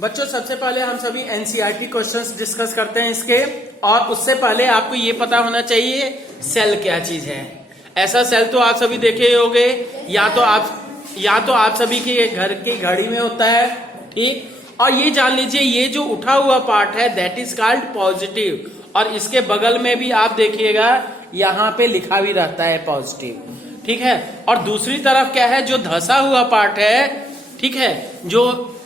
बच्चों सबसे पहले हम सभी एनसीईआरटी क्वेश्चंस डिस्कस करते हैं इसके, और उससे पहले आपको ये पता होना चाहिए सेल क्या चीज है। ऐसा सेल तो आप सभी देखे ही होंगे, या तो आप सभी के घर की घड़ी में होता है, ठीक। और ये जान लीजिए ये जो उठा हुआ पार्ट है दैट इज कॉल्ड पॉजिटिव, और इसके बगल में भी आप देखिएगा यहाँ पे लिखा भी रहता है पॉजिटिव, ठीक है। और दूसरी तरफ क्या है, जो धंसा हुआ पार्ट है, ठीक है, जो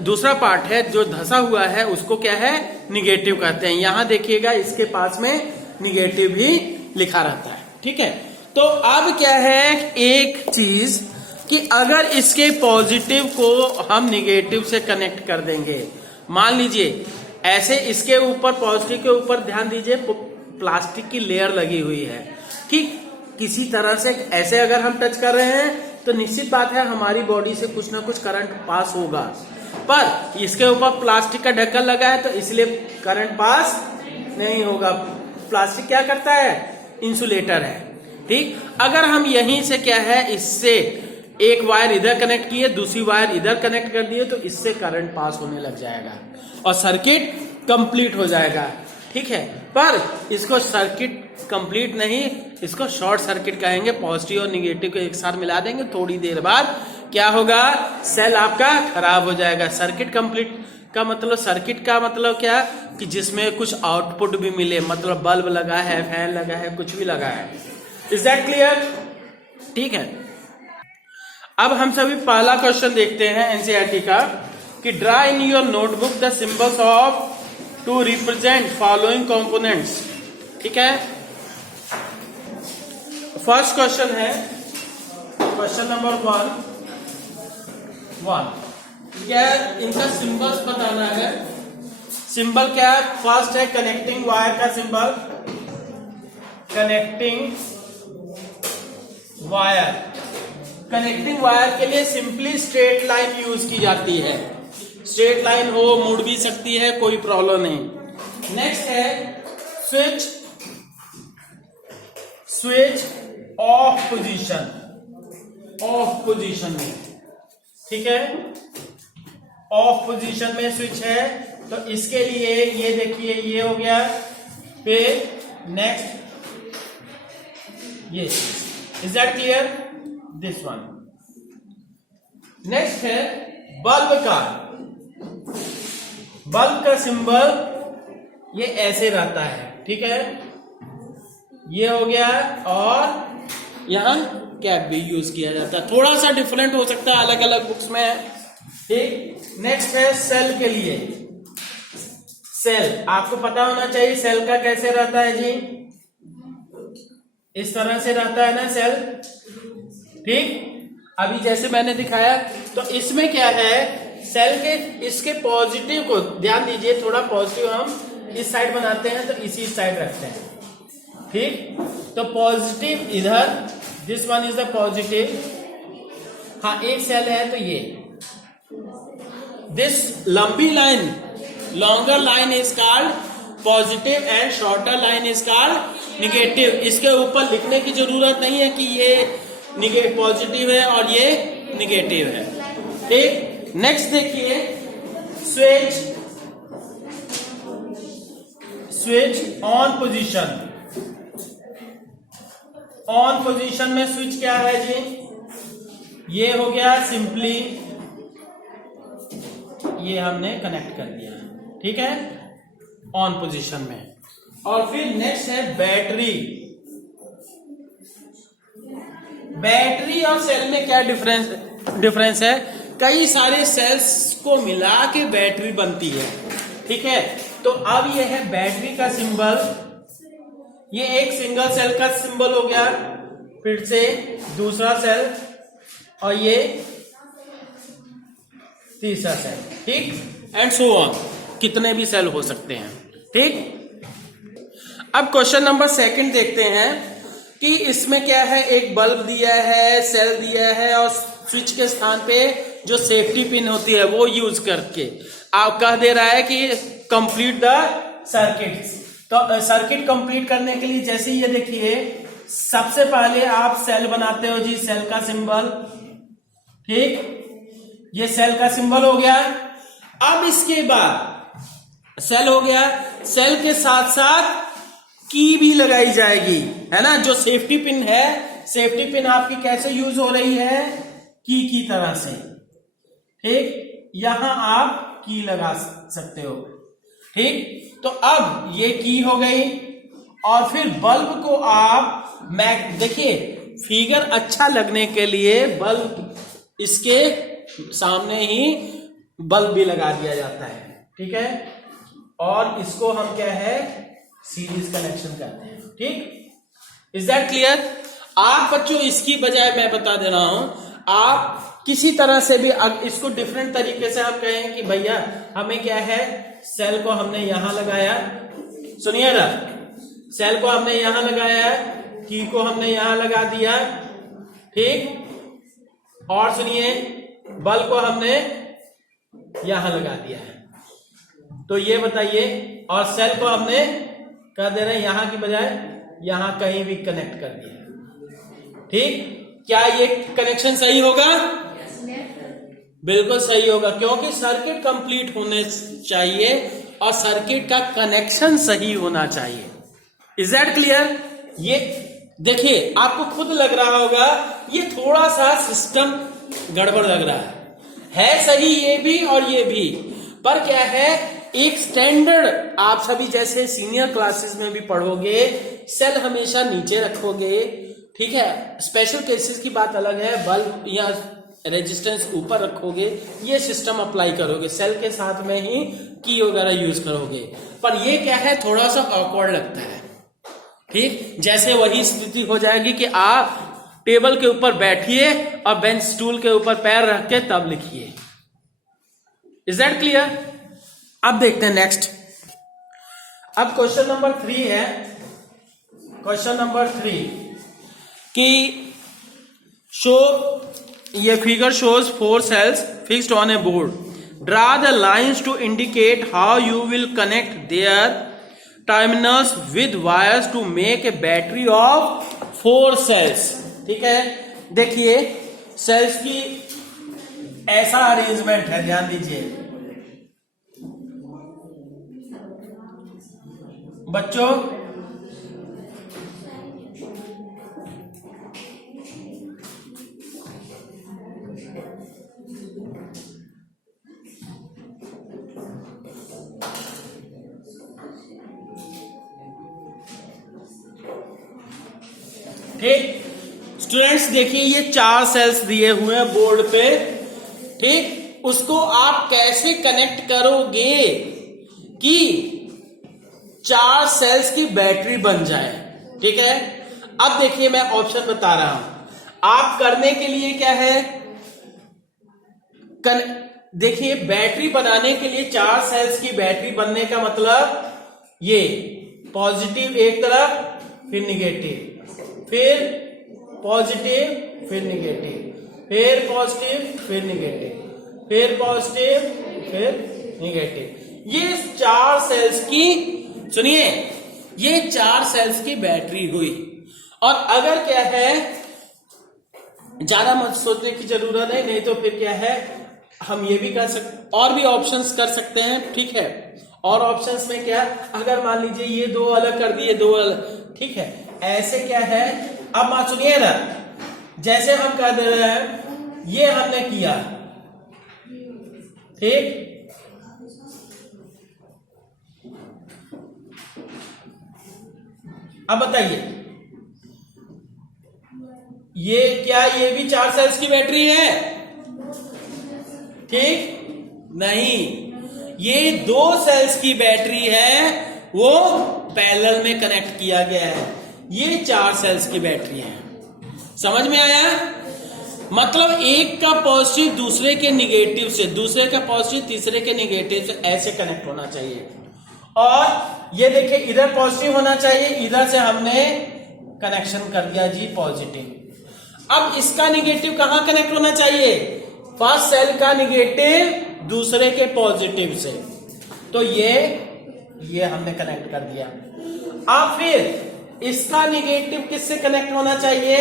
दूसरा पार्ट है जो धंसा हुआ है उसको क्या है, निगेटिव कहते हैं। यहां देखिएगा इसके पास में निगेटिव भी लिखा रहता है, ठीक है। तो अब क्या है एक चीज कि अगर इसके पॉजिटिव को हम निगेटिव से कनेक्ट कर देंगे, मान लीजिए ऐसे इसके ऊपर पॉजिटिव के ऊपर ध्यान दीजिए प्लास्टिक की लेयर लगी हुई है, ठीक। किसी तरह से ऐसे अगर हम टच कर रहे हैं तो निश्चित बात है हमारी बॉडी से कुछ ना कुछ करंट पास होगा, पर इसके ऊपर प्लास्टिक का ढक्कन लगा है तो इसलिए करंट पास नहीं होगा। प्लास्टिक क्या करता है, इंसुलेटर है, ठीक। अगर हम यहीं से क्या है इससे एक वायर इधर कनेक्ट किए, दूसरी वायर इधर कनेक्ट कर दिए तो इससे करंट पास होने लग जाएगा और सर्किट कंप्लीट हो जाएगा, ठीक है। पर इसको सर्किट कंप्लीट नहीं, इसको शॉर्ट सर्किट कहेंगे। पॉजिटिव और निगेटिव को एक साथ मिला देंगे, थोड़ी देर बाद क्या होगा, सेल आपका खराब हो जाएगा। सर्किट कंप्लीट का मतलब, सर्किट का मतलब क्या कि जिसमें कुछ आउटपुट भी मिले, मतलब बल्ब लगा है, फैन लगा है, कुछ भी लगा है। इज दैट क्लियर, ठीक है। अब हम सभी पहला क्वेश्चन देखते हैं एनसीईआरटी का कि draw in your notebook the symbols of to represent following components, ठीक है। फर्स्ट क्वेश्चन है क्वेश्चन नंबर वन क्या है, इनका सिंबल्स बताना है। सिंबल क्या है, फर्स्ट है कनेक्टिंग वायर का symbol, connecting wire. Connecting wire के लिए सिंपली स्ट्रेट लाइन यूज की जाती है, स्ट्रेट लाइन हो मुड़ भी सकती है, कोई प्रॉब्लम नहीं। नेक्स्ट है switch, switch off position, of position में, ठीक है, ऑफ पोजीशन में स्विच है तो इसके लिए ये देखिए ये हो गया, फिर नेक्स्ट ये, is that clear, this one. Next है बल्ब का, बल्ब का सिंबल ये ऐसे रहता है, ठीक है, ये हो गया, और यहां कैप भी यूज किया जाता है, थोड़ा सा डिफरेंट हो सकता है अलग अलग बुक्स में, ठीक। नेक्स्ट है सेल के लिए, सेल आपको पता होना चाहिए सेल का कैसे रहता है जी, इस तरह से रहता है ना सेल, ठीक। अभी जैसे मैंने दिखाया तो इसमें क्या है, सेल के इसके पॉजिटिव को ध्यान दीजिए, थोड़ा पॉजिटिव हम इस साइड बनाते हैं तो इसी साइड रखते हैं, ठीक। तो पॉजिटिव इधर, this one is the positive, हाँ एक सेल है तो ये, दिस लंबी line, longer line is called positive and shorter line is called negative. इसके ऊपर लिखने की जरूरत नहीं है कि ये पॉजिटिव है और ये निगेटिव है, ठीक। नेक्स्ट देखिए switch, switch on position, on position में स्विच क्या है जी, ये हो गया सिंपली, ये हमने कनेक्ट कर दिया, ठीक है, ऑन पोजीशन में। और फिर नेक्स्ट है बैटरी, बैटरी और सेल में क्या डिफरेंस है, कई सारे सेल्स को मिला के बैटरी बनती है, ठीक है। तो अब ये है बैटरी का सिंबल, ये एक सिंगल सेल का सिंबल हो गया, फिर से दूसरा सेल, और ये तीसरा सेल, ठीक, एंड सो ऑन, कितने भी सेल हो सकते हैं, ठीक। अब क्वेश्चन नंबर सेकंड देखते हैं कि इसमें क्या है, एक बल्ब दिया है, सेल दिया है, और स्विच के स्थान पे जो सेफ्टी पिन होती है वो यूज करके आप कह दे रहा है कि कंप्लीट द सर्किट। तो सर्किट कंप्लीट करने के लिए जैसे ये देखिए, सबसे पहले आप सेल बनाते हो जी, सेल का सिंबल, ठीक। ये सेल का सिंबल हो गया। अब इसके बाद सेल हो गया, सेल के साथ साथ की भी लगाई जाएगी, है ना। जो सेफ्टी पिन है, सेफ्टी पिन आपकी कैसे यूज हो रही है, की तरह से, ठीक। यहां आप की लगा सकते हो, ठीक। तो अब ये की हो गई, और फिर बल्ब को आप देखिए, फिगर अच्छा लगने के लिए बल्ब इसके सामने ही बल्ब भी लगा दिया जाता है, ठीक है। और इसको हम क्या है, सीरीज कनेक्शन कहते हैं, ठीक। Is that clear? आप बच्चों इसकी बजाय मैं बता दे रहा हूं, आप किसी तरह से भी इसको डिफरेंट तरीके से आप कहें कि भैया हमें क्या है, सेल को हमने यहां लगाया, सुनिएगा, सेल को हमने यहां लगाया, की को हमने यहां लगा दिया, ठीक। और सुनिए, बल्ब को हमने यहां लगा दिया है। तो ये बताइए, और सेल को हमने कर दे रहे हैं यहां की बजाय यहां कहीं भी कनेक्ट कर दिया, ठीक। क्या ये कनेक्शन सही होगा? बिल्कुल सही होगा, क्योंकि सर्किट कंप्लीट होने चाहिए और सर्किट का कनेक्शन सही होना चाहिए। Is that clear? ये देखिए, आपको खुद लग रहा होगा ये थोड़ा सा सिस्टम गड़बड़ लग रहा है सही ये भी और ये भी, पर क्या है, एक स्टैंडर्ड, आप सभी जैसे सीनियर क्लासेस में भी पढ़ोगे, सेल हमेशा नीचे रखोगे, ठीक है। स्पेशल केसेस की बात अलग है, बल्ब या रेजिस्टेंस ऊपर रखोगे, ये सिस्टम अप्लाई करोगे, सेल के साथ में ही की वगैरह यूज करोगे। पर ये क्या है, थोड़ा सा ऑकवर्ड लगता है, ठीक। जैसे वही स्थिति हो जाएगी कि आप टेबल के ऊपर बैठिए और बेंच स्टूल के ऊपर पैर रख के तब लिखिए। Is that clear? अब देखते हैं नेक्स्ट। अब क्वेश्चन नंबर 3 है, क्वेश्चन नंबर 3 कि शो, ये figure shows 4 cells fixed on a board. Draw the lines to indicate how you will connect their terminals with wires to make a battery of 4 cells. ठीक है, देखिए sales की ऐसा arrangement है, ध्यान दीजिए बच्चों। ठीक, स्टूडेंट्स देखिए, ये 4 सेल्स दिए हुए हैं बोर्ड पे, ठीक। उसको आप कैसे कनेक्ट करोगे कि 4 सेल्स की बैटरी बन जाए, ठीक है। अब देखिए, मैं ऑप्शन बता रहा हूं, आप करने के लिए क्या है, देखिए बैटरी बनाने के लिए 4 सेल्स की बैटरी बनने का मतलब ये पॉजिटिव एक तरफ, फिर निगेटिव, फिर पॉजिटिव, फिर निगेटिव, फिर पॉजिटिव, फिर निगेटिव, फिर पॉजिटिव, फिर निगेटिव। ये 4 सेल्स की, सुनिए, ये 4 सेल्स की बैटरी हुई। और अगर क्या है, ज्यादा मत सोचने की जरूरत है, नहीं तो फिर क्या है, हम ये भी कर सकते, और भी ऑप्शंस कर सकते हैं, ठीक है। और ऑप्शंस में क्या, अगर मान लीजिए ये 2 अलग कर दिए, 2 अलग, ठीक है, ऐसे क्या है। अब मान सुनिए ना, जैसे हम कर दे रहे हैं, ये हमने किया, ठीक। अब बताइए, ये क्या, ये भी 4 सेल्स की बैटरी है, ठीक नहीं, ये 2 सेल्स की बैटरी है, वो पैरेलल में कनेक्ट किया गया है, ये 4 सेल्स की बैटरी है। समझ में आया? मतलब एक का पॉजिटिव दूसरे के निगेटिव से, दूसरे का पॉजिटिव तीसरे के निगेटिव से ऐसे कनेक्ट होना चाहिए। और ये देखिए, इधर पॉजिटिव होना चाहिए, इधर से हमने कनेक्शन कर दिया जी पॉजिटिव। अब इसका निगेटिव कहां कनेक्ट होना चाहिए, फर्स्ट सेल का निगेटिव दूसरे के पॉजिटिव से, तो ये हमने कनेक्ट कर दिया। अब फिर इसका निगेटिव किससे कनेक्ट होना चाहिए,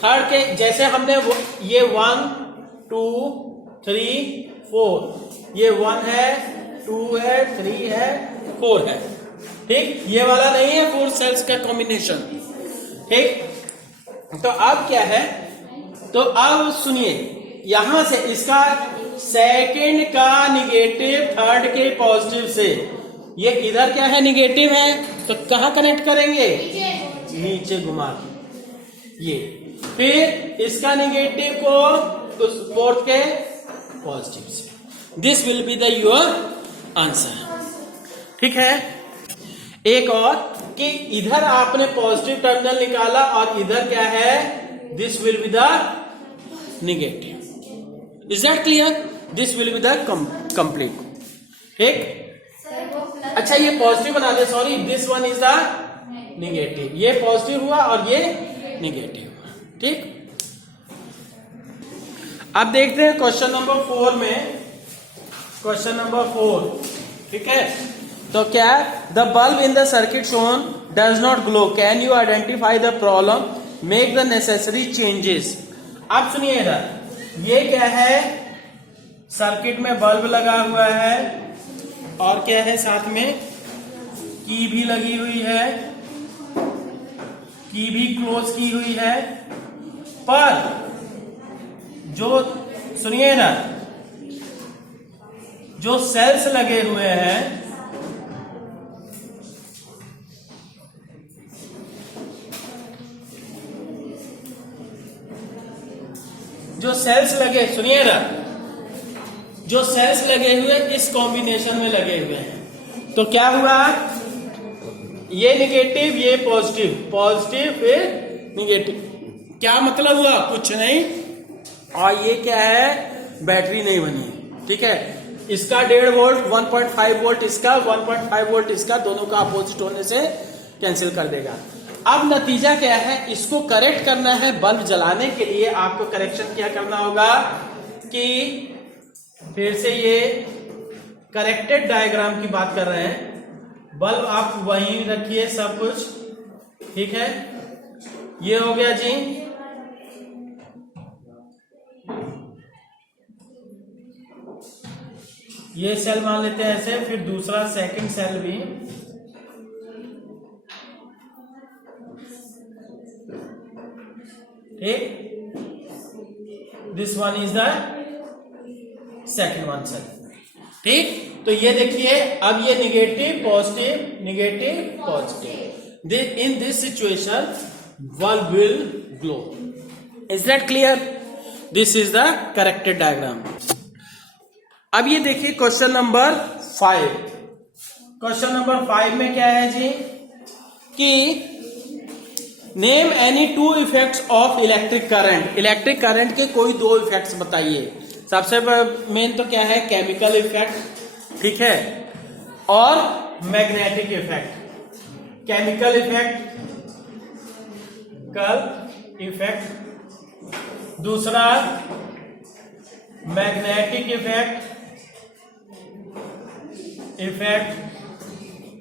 थर्ड के जैसे हमने ये 1 2 3 4, ये 1 है 2 है 3 है 4 है, ठीक। ये वाला नहीं है 4 सेल्स का कॉम्बिनेशन, ठीक। तो अब क्या है, तो अब सुनिए यहां से इसका सेकंड का निगेटिव थर्ड के पॉजिटिव से, ये इधर क्या है निगेटिव है, तो कहां कनेक्ट करेंगे, नीचे घुमा ये, फिर इसका निगेटिव को उस फोर्थ के पॉजिटिव से। This will be the your answer, ठीक है। एक और कि इधर आपने पॉजिटिव टर्मिनल निकाला और इधर क्या है, this will be the negative. Is that clear? This will be the complete, ठीक। अच्छा ये पॉजिटिव बना दे, sorry this one is the negative, ये पॉजिटिव हुआ और ये निगेटिव हुआ, ठीक। अब देखते हैं क्वेश्चन नंबर 4 में, क्वेश्चन नंबर 4, ठीक है। तो क्या, the bulb in the circuit shown does not glow, can you identify the problem, make the necessary changes. अब सुनिए इधर, ये क्या है, सर्किट में बल्ब लगा हुआ है और क्या है साथ में की भी लगी हुई है, की भी क्लोज की हुई है, पर जो सुनिए ना, जो सेल्स लगे हुए हैं, जो सेल्स लगे, सुनिए ना, जो सेल्स लगे हुए इस कॉम्बिनेशन में लगे हुए हैं, तो क्या हुआ, ये निगेटिव ये पॉजिटिव, पॉजिटिव फिर निगेटिव, क्या मतलब हुआ, कुछ नहीं। और ये क्या है, बैटरी नहीं बनी, ठीक है। इसका 1.5 वोल्ट 1.5 वोल्ट इसका, 1.5 वोल्ट इसका, दोनों का अपोजिट होने से कैंसिल कर देगा। अब नतीजा क्या है, इसको करेक्ट करना है। बल्ब जलाने के लिए आपको करेक्शन क्या करना होगा कि फिर से ये करेक्टेड डायग्राम की बात कर रहे हैं, बल्ब आप वहीं रखिए सब कुछ, ठीक है। ये हो गया जी, ये सेल मान लेते हैं ऐसे, फिर दूसरा सेकंड सेल भी, ठीक। This one is the second one cell, ठीक। तो ये देखिए, अब ये negative positive negative positive, in this situation bulb will glow. Is that clear? This is the corrected diagram. अब ये देखिए क्वेश्चन नंबर 5। क्वेश्चन नंबर 5 में क्या है जी, कि name any 2 effects of electric current. Electric current के कोई 2 इफेक्ट्स बताइए। सबसे मेन तो क्या है, केमिकल इफेक्ट, ठीक है, और मैग्नेटिक इफेक्ट। केमिकल इफेक्ट, कल इफेक्ट, दूसरा मैग्नेटिक इफेक्ट,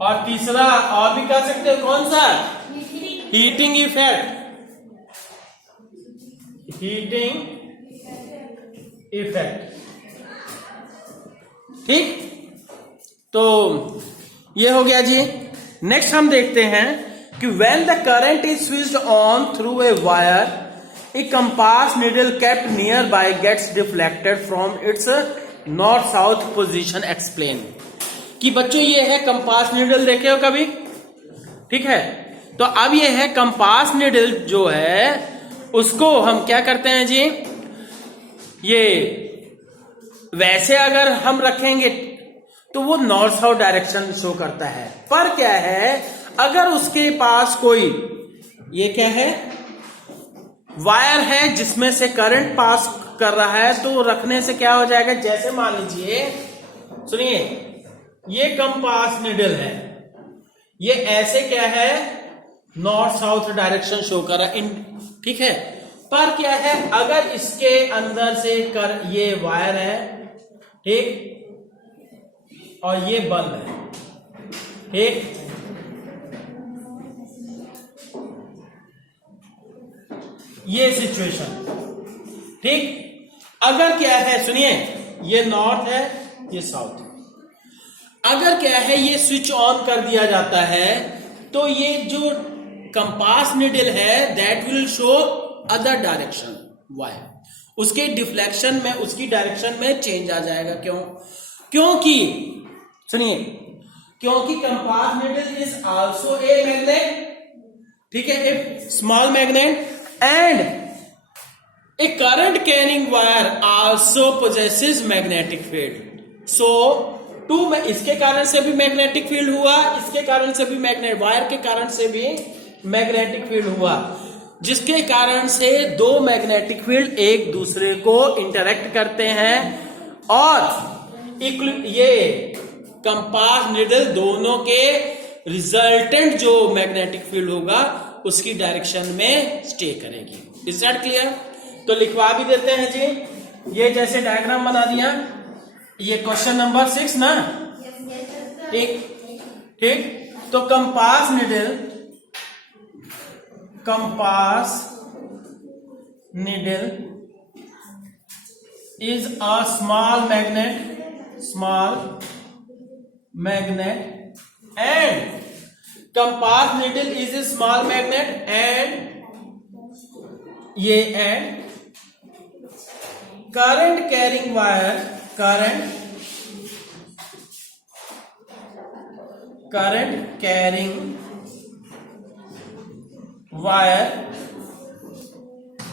और तीसरा और भी कह सकते हो, कौन सा, हीटिंग इफेक्ट, हीटिंग इफेक्ट, ठीक। तो ये हो गया जी। नेक्स्ट हम देखते हैं कि when the current is switched on through a wire, a compass needle kept near by gets deflected from its north south position. Explain. कि बच्चों ये है कंपास नीडल, देखे हो कभी, ठीक है। तो अब ये है कंपास नीडल जो है, उसको हम क्या करते हैं जी, ये वैसे अगर हम रखेंगे तो वो नॉर्थ साउथ डायरेक्शन शो करता है, पर क्या है अगर उसके पास कोई, ये क्या है, वायर है जिसमें से करंट पास कर रहा है, तो रखने से क्या हो जाएगा, जैसे मान लीजिए, सुनिए, ये कंपास नीडल है, ये ऐसे क्या है, नॉर्थ साउथ डायरेक्शन शो कर रहा है, ठीक है। पर क्या है, अगर इसके अंदर से ये वायर है, ठीक, और ये बल्ब है, ठीक, ये सिचुएशन, ठीक। अगर क्या है, सुनिए, ये नॉर्थ है, ये साउथ है। अगर क्या है, ये स्विच ऑन कर दिया जाता है तो ये जो कंपास नीडल है that will show other direction. Why? उसके डिफ्लेक्शन में, उसकी डायरेक्शन में चेंज आ जाएगा। क्यों? क्योंकि सुनिए, क्योंकि compass needle is also a magnet, ठीक है, a small magnet, and a current carrying wire also possesses magnetic field. So इसके कारण से भी मैग्नेटिक फील्ड हुआ, इसके कारण से भी वायर के कारण से भी मैग्नेटिक फील्ड हुआ, जिसके कारण से दो मैग्नेटिक फील्ड एक दूसरे को इंटरेक्ट करते हैं और ये कंपास नीडल दोनों के रिजल्टेंट जो मैग्नेटिक फील्ड होगा उसकी डायरेक्शन में स्टे करेगी। Is that clear? तो लिखवा भी देते हैं जी, ये जैसे डायग्राम बना दिया, ये क्वेश्चन नंबर 6 ना, ठीक ठीक। तो compass needle is a small magnet and compass needle is a small magnet and current carrying wire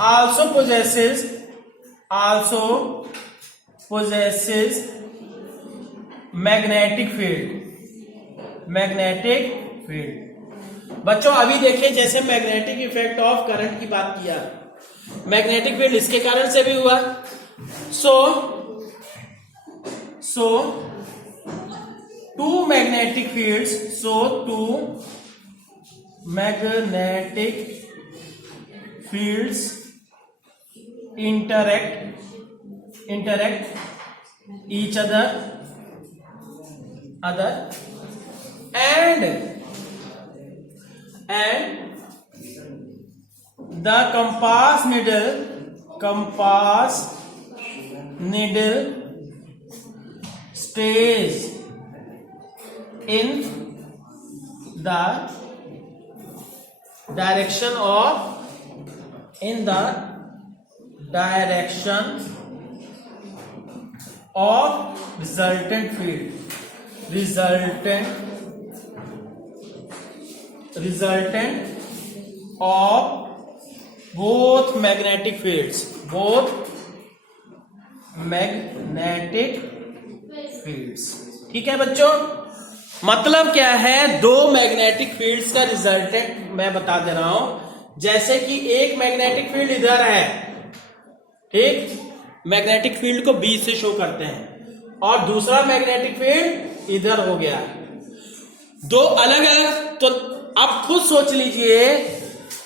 also possesses magnetic field। बच्चों अभी देखिए, जैसे मैग्नेटिक इफेक्ट ऑफ करंट की बात किया, मैग्नेटिक फील्ड इसके कारण से भी हुआ। सो two magnetic fields interact each other and the compass needle stays in the direction of resultant of both magnetic fields, ठीक है बच्चों। मतलब क्या है, दो मैग्नेटिक फील्ड्स का रिजल्टेंट मैं बता दे रहा हूं। जैसे कि एक मैग्नेटिक फील्ड इधर है, ठीक, मैग्नेटिक फील्ड को B से शो करते हैं, और दूसरा मैग्नेटिक फील्ड इधर हो गया, दो अलग अलग। तो आप खुद सोच लीजिए,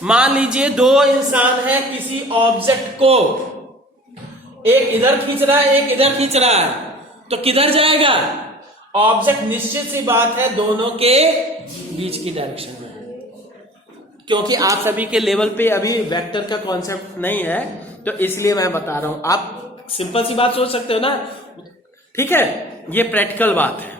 मान लीजिए दो इंसान हैं, किसी ऑब्जेक्ट को एक इधर खींच रहा है, एक इधर खींच रहा है, तो किधर जाएगा ऑब्जेक्ट? निश्चित सी बात है दोनों के बीच की डायरेक्शन में। क्योंकि आप सभी के लेवल पे अभी वेक्टर का कॉन्सेप्ट नहीं है, तो इसलिए मैं बता रहा हूं। आप सिंपल सी बात सोच सकते हो ना, ठीक है, ये प्रैक्टिकल बात है।